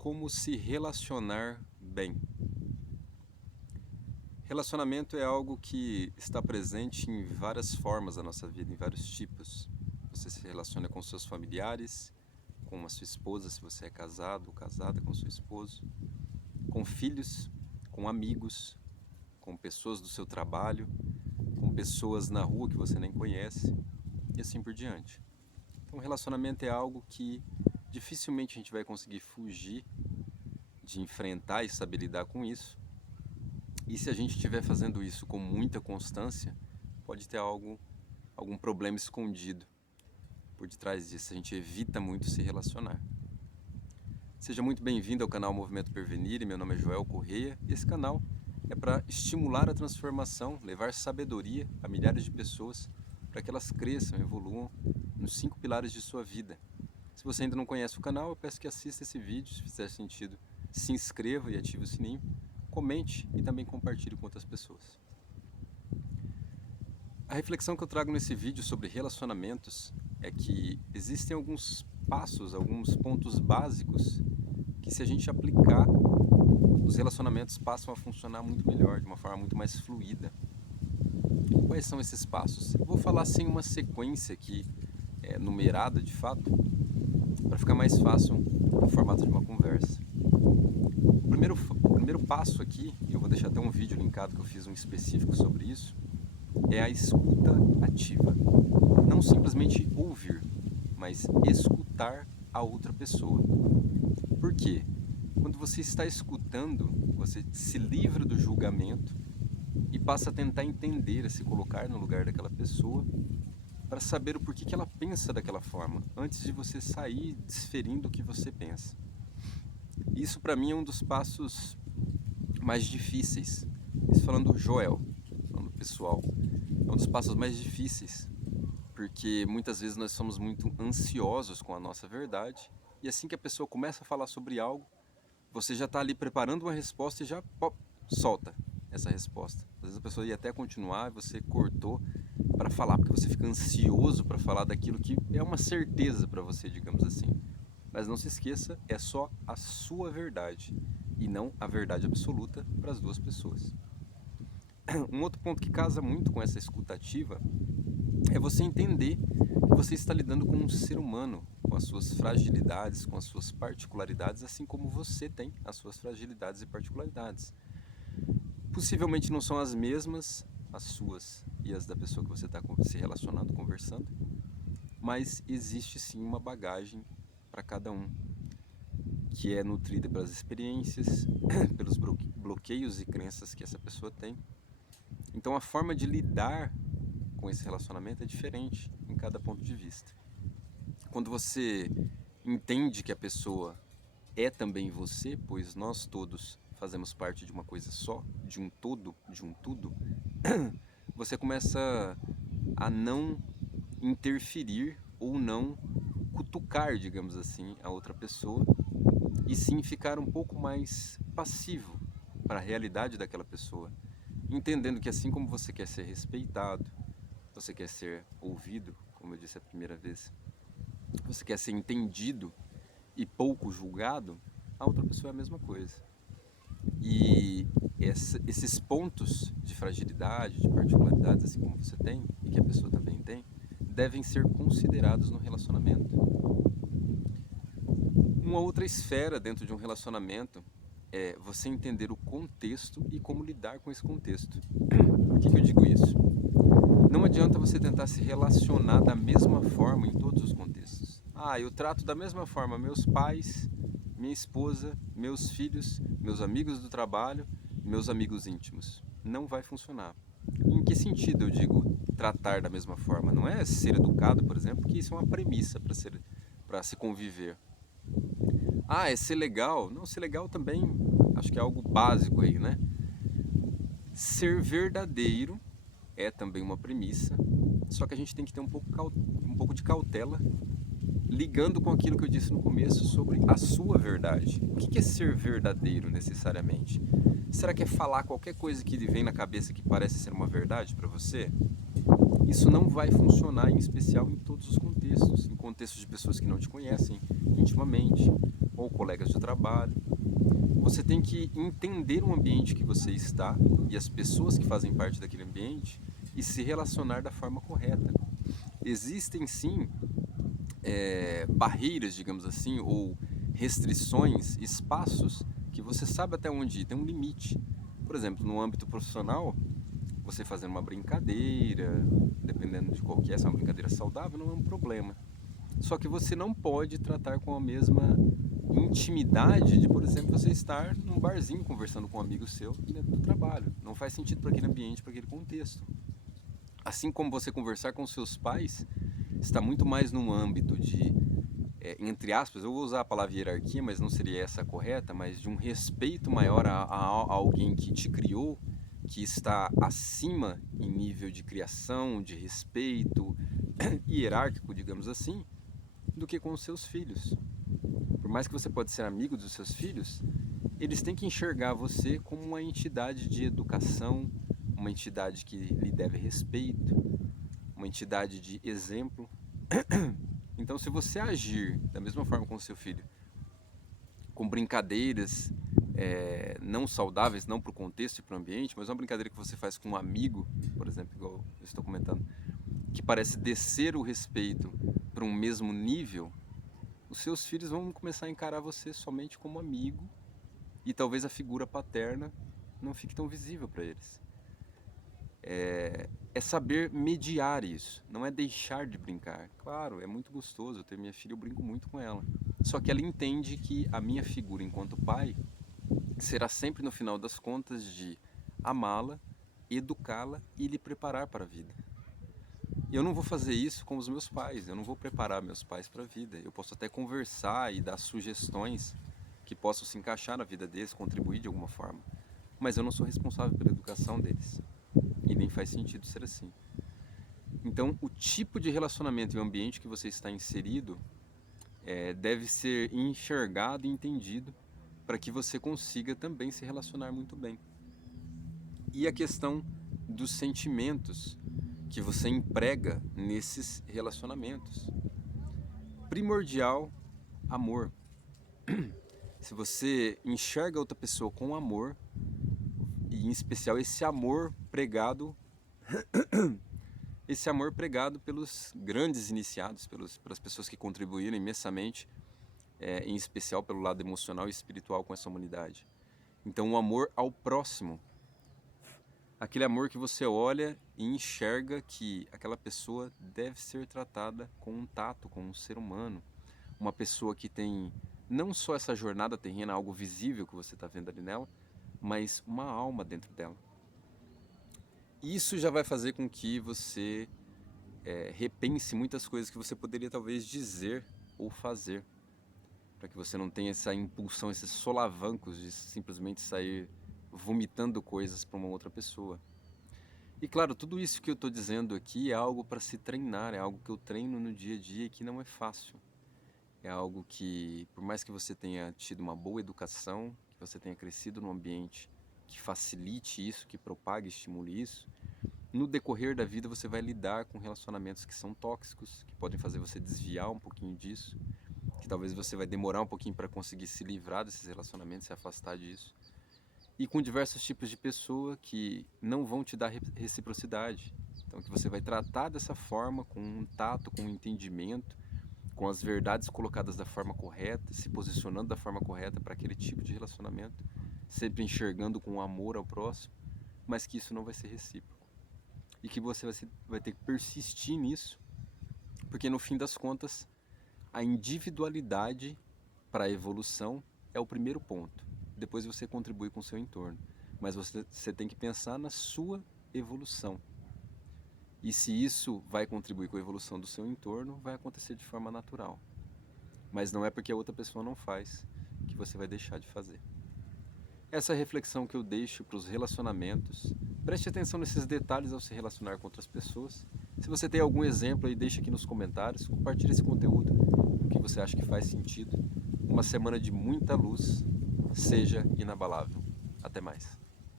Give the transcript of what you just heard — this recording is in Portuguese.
Como se relacionar bem. Relacionamento é algo que está presente em várias formas da nossa vida, em vários tipos. Você se relaciona com seus familiares, com a sua esposa, se você é casado ou casada com seu esposo, com filhos, com amigos, com pessoas do seu trabalho, com pessoas na rua que você nem conhece e assim por diante. Então, relacionamento é algo que dificilmente a gente vai conseguir fugir de enfrentar e saber lidar com isso. E se a gente estiver fazendo isso com muita constância, pode ter algum problema escondido por detrás disso. A gente evita muito se relacionar. Seja muito bem-vindo ao canal Movimento Pervenire. Meu nome é Joel Correia e esse canal é para estimular a transformação, levar sabedoria a milhares de pessoas para que elas cresçam, evoluam nos 5 pilares de sua vida. Se você ainda não conhece o canal, eu peço que assista esse vídeo, se fizer sentido, se inscreva e ative o sininho, comente e também compartilhe com outras pessoas. A reflexão que eu trago nesse vídeo sobre relacionamentos é que existem alguns passos, alguns pontos básicos que, se a gente aplicar, os relacionamentos passam a funcionar muito melhor, de uma forma muito mais fluida. Quais são esses passos? Eu vou falar sem uma sequência aqui numerada de fato, para ficar mais fácil no formato de uma conversa. O primeiro passo aqui, e eu vou deixar até um vídeo linkado que eu fiz um específico sobre isso, é a escuta ativa. Não simplesmente ouvir, mas escutar a outra pessoa. Por quê? Quando você está escutando, você se livra do julgamento e passa a tentar entender, a se colocar no lugar daquela pessoa para saber o porquê que ela pensa daquela forma, antes de você sair desferindo o que você pensa. Isso para mim é um dos passos mais difíceis. Isso falando Joel, falando pessoal, é um dos passos mais difíceis, porque muitas vezes nós somos muito ansiosos com a nossa verdade, e assim que a pessoa começa a falar sobre algo, você já está ali preparando uma resposta e já solta essa resposta. Às vezes a pessoa ia até continuar e você cortou para falar, porque você fica ansioso para falar daquilo que é uma certeza para você, digamos assim. Mas não se esqueça, é só a sua verdade e não a verdade absoluta para as duas pessoas. Um outro ponto que casa muito com essa escuta ativa é você entender que você está lidando com um ser humano, com as suas fragilidades, com as suas particularidades, assim como você tem as suas fragilidades e particularidades. Possivelmente não são as mesmas, as suas e as da pessoa que você está se relacionando, conversando, mas existe sim uma bagagem para cada um, que é nutrida pelas experiências, pelos bloqueios e crenças que essa pessoa tem. Então a forma de lidar com esse relacionamento é diferente em cada ponto de vista. Quando você entende que a pessoa é também você, pois nós todos fazemos parte de uma coisa só, de um todo, de um tudo, você começa a não interferir ou não cutucar, digamos assim, a outra pessoa, e sim ficar um pouco mais passivo para a realidade daquela pessoa, entendendo que assim como você quer ser respeitado, você quer ser ouvido, como eu disse a primeira vez, você quer ser entendido e pouco julgado, a outra pessoa é a mesma coisa. E esses pontos de fragilidade, de particularidades, assim como você tem, e que a pessoa também tem, devem ser considerados no relacionamento. Uma outra esfera dentro de um relacionamento é você entender o contexto e como lidar com esse contexto. Por que eu digo isso? Não adianta você tentar se relacionar da mesma forma em todos os contextos. Eu trato da mesma forma meus pais, minha esposa, meus filhos, meus amigos do trabalho, meus amigos íntimos. Não vai funcionar. Em que sentido eu digo tratar da mesma forma? Não é ser educado, por exemplo, porque isso é uma premissa para se conviver. É ser legal? Não, ser legal também acho que é algo básico aí, né? Ser verdadeiro é também uma premissa, só que a gente tem que ter um pouco de cautela, ligando com aquilo que eu disse no começo sobre a sua verdade. O que é ser verdadeiro necessariamente? Será que é falar qualquer coisa que vem na cabeça que parece ser uma verdade para você? Isso não vai funcionar, em especial em todos os contextos, em contextos de pessoas que não te conhecem intimamente, ou colegas de trabalho. Você tem que entender o ambiente que você está e as pessoas que fazem parte daquele ambiente e se relacionar da forma correta. Existem sim barreiras, digamos assim, ou restrições, espaços que você sabe até onde ir, tem um limite. Por exemplo, no âmbito profissional, você fazendo uma brincadeira, dependendo de qual que é, se é uma brincadeira saudável, não é um problema. Só que você não pode tratar com a mesma intimidade de, por exemplo, você estar num barzinho conversando com um amigo seu dentro do trabalho. Não faz sentido para aquele ambiente, para aquele contexto. Assim como você conversar com seus pais, está muito mais num âmbito de, entre aspas, eu vou usar a palavra hierarquia, mas não seria essa a correta, mas de um respeito maior a alguém que te criou, que está acima em nível de criação, de respeito hierárquico, digamos assim, do que com os seus filhos. Por mais que você pode ser amigo dos seus filhos, eles têm que enxergar você como uma entidade de educação, uma entidade que lhe deve respeito, uma entidade de exemplo. Então, se você agir da mesma forma com o seu filho, com brincadeiras não saudáveis, não para o contexto e para o ambiente, mas uma brincadeira que você faz com um amigo, por exemplo, igual eu estou comentando, que parece descer o respeito para um mesmo nível, os seus filhos vão começar a encarar você somente como amigo e talvez a figura paterna não fique tão visível para eles. É saber mediar isso, não é deixar de brincar. Claro, é muito gostoso, eu tenho minha filha, eu brinco muito com ela. Só que ela entende que a minha figura enquanto pai será sempre, no final das contas, de amá-la, educá-la e lhe preparar para a vida. Eu não vou fazer isso com os meus pais, eu não vou preparar meus pais para a vida. Eu posso até conversar e dar sugestões que possam se encaixar na vida deles, contribuir de alguma forma. Mas eu não sou responsável pela educação deles. E nem faz sentido ser assim. Então, o tipo de relacionamento e o ambiente que você está inserido deve ser enxergado e entendido para que você consiga também se relacionar muito bem. E a questão dos sentimentos que você emprega nesses relacionamentos. Primordial, amor. Se você enxerga outra pessoa com amor, e em especial esse amor pregado pelos grandes iniciados, pelas pessoas que contribuíram imensamente, em especial pelo lado emocional e espiritual com essa humanidade. Então o amor ao próximo, aquele amor que você olha e enxerga que aquela pessoa deve ser tratada com um tato, como um ser humano, uma pessoa que tem não só essa jornada terrena, algo visível que você está vendo ali nela, mas uma alma dentro dela. Isso já vai fazer com que você repense muitas coisas que você poderia talvez dizer ou fazer, para que você não tenha essa impulsão, esses solavancos de simplesmente sair vomitando coisas para uma outra pessoa. E claro, tudo isso que eu estou dizendo aqui é algo para se treinar, é algo que eu treino no dia a dia e que não é fácil. É algo que, por mais que você tenha tido uma boa educação, que você tenha crescido num ambiente que facilite isso, que propague, estimule isso, no decorrer da vida você vai lidar com relacionamentos que são tóxicos, que podem fazer você desviar um pouquinho disso, que talvez você vai demorar um pouquinho para conseguir se livrar desses relacionamentos, se afastar disso. E com diversos tipos de pessoa que não vão te dar reciprocidade. Então que você vai tratar dessa forma, com um tato, com um entendimento, com as verdades colocadas da forma correta, se posicionando da forma correta para aquele tipo de relacionamento, sempre enxergando com amor ao próximo, mas que isso não vai ser recíproco. E que você vai ter que persistir nisso, porque no fim das contas, a individualidade para a evolução é o primeiro ponto. Depois você contribui com o seu entorno, mas você tem que pensar na sua evolução. E se isso vai contribuir com a evolução do seu entorno, vai acontecer de forma natural. Mas não é porque a outra pessoa não faz que você vai deixar de fazer. Essa é a reflexão que eu deixo para os relacionamentos. Preste atenção nesses detalhes ao se relacionar com outras pessoas. Se você tem algum exemplo aí, deixa aqui nos comentários. Compartilhe esse conteúdo, o que você acha que faz sentido. Uma semana de muita luz. Seja inabalável. Até mais.